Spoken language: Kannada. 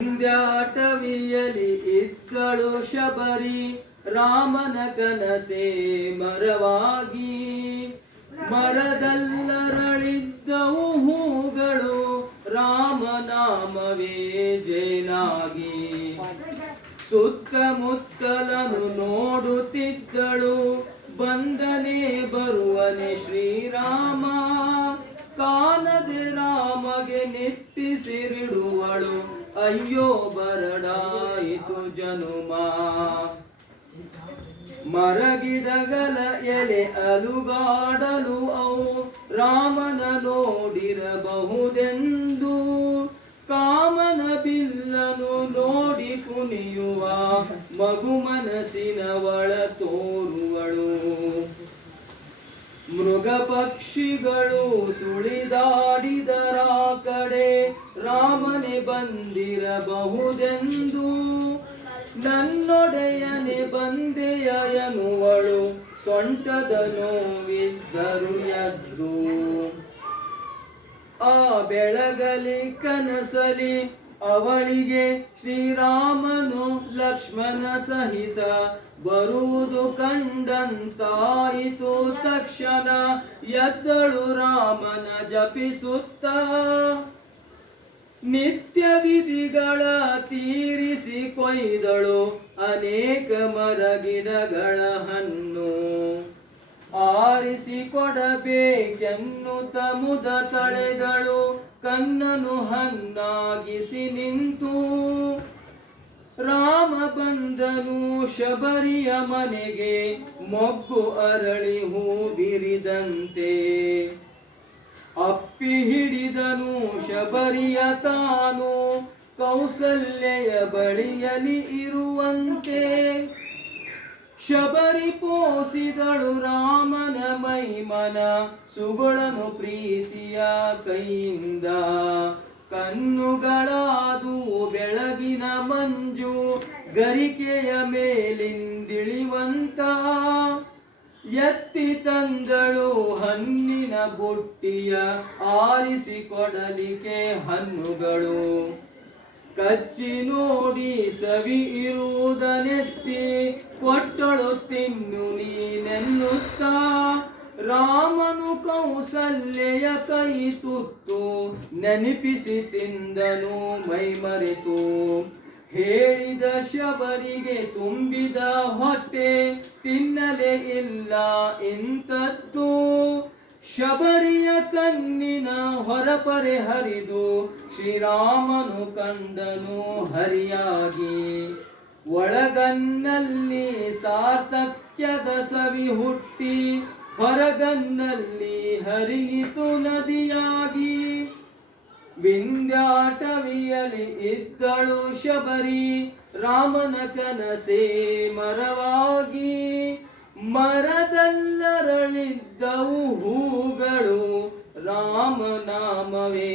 ಹಿಂದ್ಯಾಟವಿಯಲಿ ಇದ್ದಳು ಶಬರಿ ರಾಮನ ಕನಸೆ ಮರವಾಗಿ. ಮರದಲ್ಲರಳಿದ್ದವು ಹೂಗಳು ರಾಮನಾಮವೇ ಜೇನಾಗಿ ಸುತ್ತಮುತ್ತಲನು ನೋಡುತ್ತಿದ್ದಳು, ಬಂದನೆ ಬರುವನೆ ಶ್ರೀರಾಮ. ಕಾನದೆ ರಾಮಗೆ ನಿಟ್ಟಿಸಿರಿಡುವಳು ಅಯ್ಯೋ ಬರಡಾಯಿತು ಜನುಮ. ಮರಗಿಡಗಳ ಎಲೆ ಅಲುಗಾಡಲು ಅವು ರಾಮನ ನೋಡಿರಬಹುದೆಂದು ಕಾಮನ ಬಿಲ್ಲನು ನೋಡಿ ಕುಣಿಯುವ ಮಗು ಮನಸ್ಸಿನ ಒಳ ತೋರುವಳು. ಮೃಗ ಪಕ್ಷಿಗಳು ಸುಳಿದಾಡಿದರ ಕಡೆ ರಾಮನೆ ಬಂದಿರಬಹುದೆಂದು. ನನ್ನೊಡೆಯನೆ ಬಂದೆಯ ಎನ್ನುವಳು ಸೊಂಟದ ನೋವಿದ್ದರು ಎದ್ದು. ಆ ಬೆಳಗಲಿ ಕನಸಲಿ ಅವಳಿಗೆ ಶ್ರೀರಾಮನು ಲಕ್ಷ್ಮಣ ಸಹಿತ ಬರುವುದು ಕಂಡಂತಾಯಿತು ತಕ್ಷಣ ಎದ್ದಳು ರಾಮನ ಜಪಿಸುತ್ತ. ನಿತ್ಯ ವಿಧಿಗಳ ತೀರಿಸಿ ಕೊಯ್ದಳು ಅನೇಕ ಮರಗಿಡಗಳ ಹಣ್ಣು. ಆರಿಸಿ ಕೊಡಬೇಕೆನ್ನುತ್ತ ಮುದ ತಳೆದಳು ಕಣ್ಣನು ಹನ್ನಾಗಿಸಿ ನಿಂತು. ರಾಮ ಬಂದನು ಶಬರಿಯ ಮನೆಗೆ ಮೊಗ್ಗು ಅರಳಿ ಹೂ ಬಿರಿದಂತೆ ಅಪ್ಪಿ ಹಿಡಿದನು ಶಬರಿಯ ತಾನು ಕೌಸಲ್ಯ ಬಳಿಯಲಿ ಇರುವಂತೆ. ಶಬರಿ ಪೋಸಿದಳು ರಾಮನ ಮೈಮನ, ಸುಗುಳನು ಪ್ರೀತಿಯ ಕೈಯಿಂದ. ಕಣ್ಣುಗಳಾದು ಬೆಳಗಿನ ಮಂಜು, ಗರಿಕೆಯ ಮೇಲಿಂದಿಳಿವಂತ. ಎತ್ತಿ ತಂದಳು ಹಣ್ಣಿನ ಬುಟ್ಟಿಯ, ಆರಿಸಿ ಕೊಡಲಿಕ್ಕೆ ಹಣ್ಣುಗಳು. ಕಚ್ಚಿ ನೋಡಿ ಸವಿ ಇರುವುದನೆತ್ತಿ ಕೊಟ್ಟಳು ತಿನ್ನು ನೀನೆನ್ನುತ್ತ. ರಾಮನು ಕೌಸಲ್ಯೆಯ ಕೈ ತುತ್ತು, ನೆನಪಿಸಿ ತಿಂದನು ಮೈಮರೆತು ಹೇಳಿದ ಶಬರಿಗೆ ತುಂಬಿದ ಹೊಟ್ಟೆ, ತಿನ್ನಲೇ ಇಲ್ಲ ಇಂಥದ್ದು. ಶಬರಿಯ ಕಣ್ಣಿನ ಹೊರಪರೆ ಹರಿದು ಶ್ರೀರಾಮನು ಕಂಡನು ಹರಿಯಾಗಿ. ಒಳಗನ್ನಲ್ಲಿ ಸಾರ್ಥಕ್ಯದ ಸವಿ ಹುಟ್ಟಿ, ಹೊರಗನ್ನಲ್ಲಿ ಹರಿಯಿತು ನದಿಯಾಗಿ. ವಿಂಧ್ಯಾಟವಿಯಲಿ ಇದ್ದಳು ಶಬರಿ, ರಾಮನ ಕನಸೇ ಮರವಾಗಿ. ಮರದಲ್ಲರಳಿದ್ದವು ಹೂಗಳು ರಾಮನಾಮವೇ